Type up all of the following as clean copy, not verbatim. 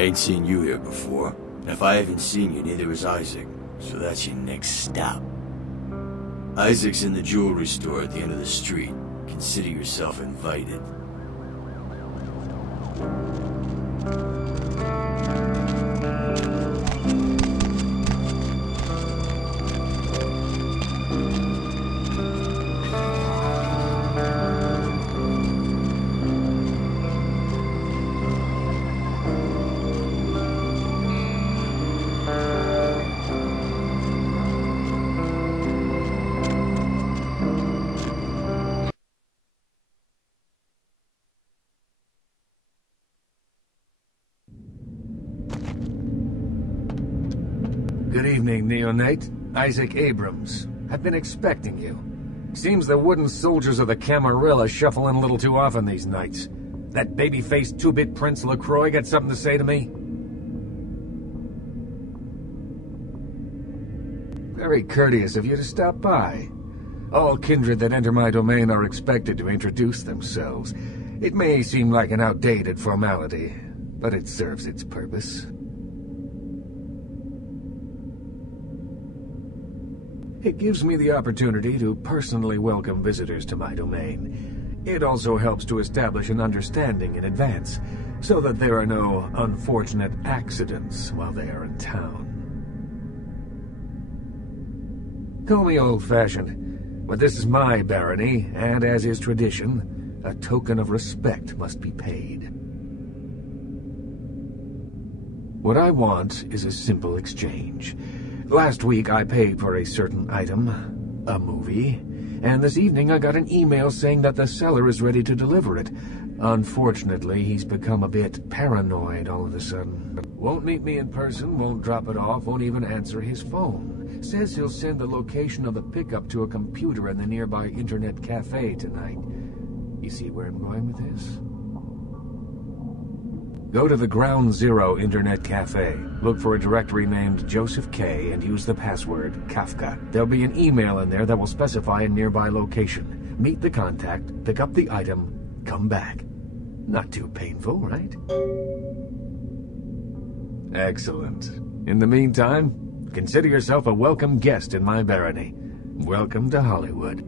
Ain't seen you here before. And if I haven't seen you, neither has Isaac. So that's your next stop. Isaac's in the jewelry store at the end of the street. Consider yourself invited. Good evening, Neonate. Isaac Abrams. I've been expecting you. Seems the wooden soldiers of the Camarilla shuffle in a little too often these nights. That baby-faced two-bit Prince LaCroix got something to say to me? Very courteous of you to stop by. All kindred that enter my domain are expected to introduce themselves. It may seem like an outdated formality, but it serves its purpose. It gives me the opportunity to personally welcome visitors to my domain. It also helps to establish an understanding in advance, so that there are no unfortunate accidents while they are in town. Call me old-fashioned, but this is my barony, and as is tradition, a token of respect must be paid. What I want is a simple exchange. Last week I paid for a certain item, a movie, and this evening I got an email saying that the seller is ready to deliver it. Unfortunately, he's become a bit paranoid all of a sudden. Won't meet me in person, won't drop it off, won't even answer his phone. Says he'll send the location of the pickup to a computer in the nearby internet cafe tonight. You see where I'm going with this? Go to the Ground Zero Internet Cafe, look for a directory named Joseph K, and use the password Kafka. There'll be an email in there that will specify a nearby location. Meet the contact, pick up the item, come back. Not too painful, right? Excellent. In the meantime, consider yourself a welcome guest in my barony. Welcome to Hollywood.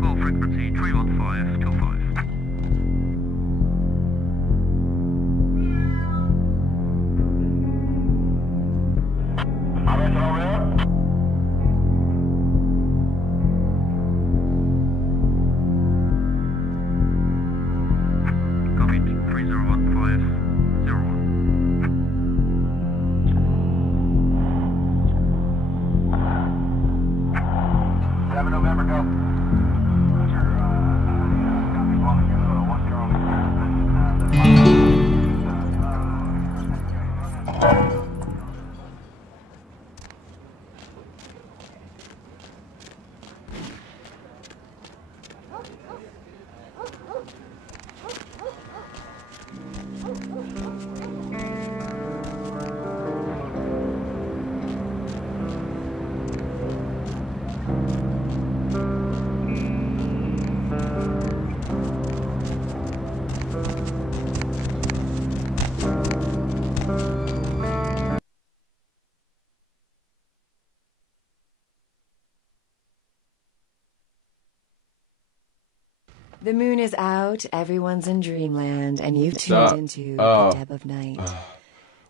Call frequency 31525. Copy 30501. 7 November, go. The moon is out, everyone's in dreamland, and you've tuned into the Deb of Night.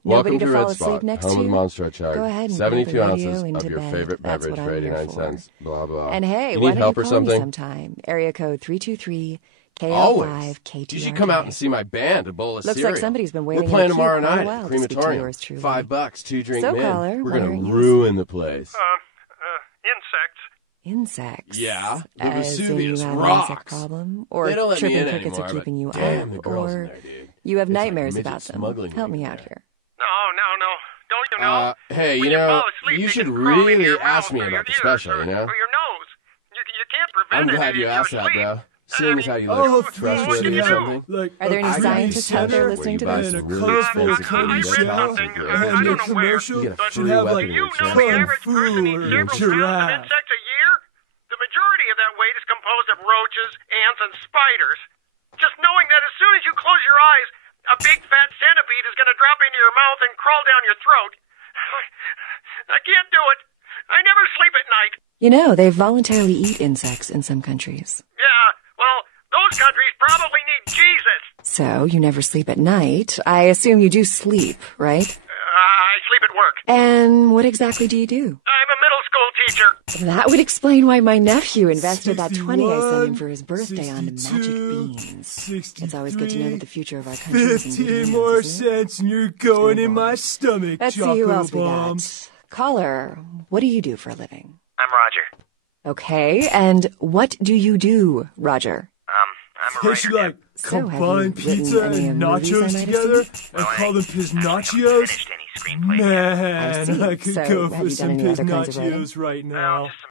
Nobody to fall asleep next to you? Monster Chug. Go ahead and 72 put the radio ounces into of your bed. favorite That's beverage what for I'm here 89 for. cents. Blah, blah. And hey, you why need don't help you or call me something? sometime? Area code 323 Always. KL5 You should come out and see my band, a bowl of Looks cereal. like somebody's been waiting We're playing in the queue tomorrow quite a night while at to speak to Crematorium. yours truly. $5, 2-drink So, men. caller, We're why gonna aren't you- ruin the place. Insects. Insects. Yeah, the As in Vesuvius you have an rocks. insect problem, or They don't let me tripping in crickets anymore, are keeping you but damn, up, the girls in or there, dude. you have It's like nightmares midget about them. smuggling Help me in out there. here. No. Don't you know? Hey, When you know, fall asleep, you they should can crawl into really your ask mouth me or about your the ears special, or, you know? Or your nose. You can't I'm prevent it glad in you your asked that, sleep. bro. Seeing as how you Oh, look trustworthy or something. Like Are there any I could be scientists out there center listening to where you this? buy And some a really colorful expensive candy candy shell, something, and I and don't the know where. commercial You get a But should free have weapon like do you know Kung the kung average fu person eats or several pounds of giraffe. insects a year? The majority of that weight is composed of roaches, ants, and spiders. Just knowing that as soon as you close your eyes, a big fat centipede is going to drop into your mouth and crawl down your throat. I can't do it. I never sleep at night. You know, they voluntarily eat insects in some countries. Yeah, well, those countries probably need Jesus. So, you never sleep at night. I assume you do sleep, right? I sleep at work. And what exactly do you do? I'm a middle school teacher. That would explain why my nephew invested that 20 I sent 61, him for his birthday on magic 62, beans. It's always good to know that the future of our country is in good 15 hands, more isn't it? cents and you're going in Stand by. my stomach, Let's see who else we Choco got. Bombs. Caller, what do you do for a living? I'm Roger. Okay, and what do you do, Roger? I'm a They should writer. like So, have combine you written pizza any and movies I nachos might have together seen? and Well, call them I haven't piznachos? finished any screenplays yet. Man, see. I could So, go have for you done some any other kinds of writing? piznachos right Well, now. just some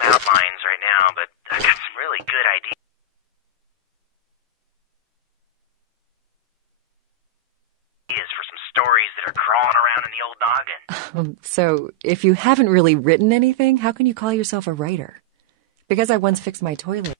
outlines right now, but I got some really good ideas for some stories that are crawling around in the old noggin. So, if you haven't really written anything, how can you call yourself a writer? Because I once fixed my toilet.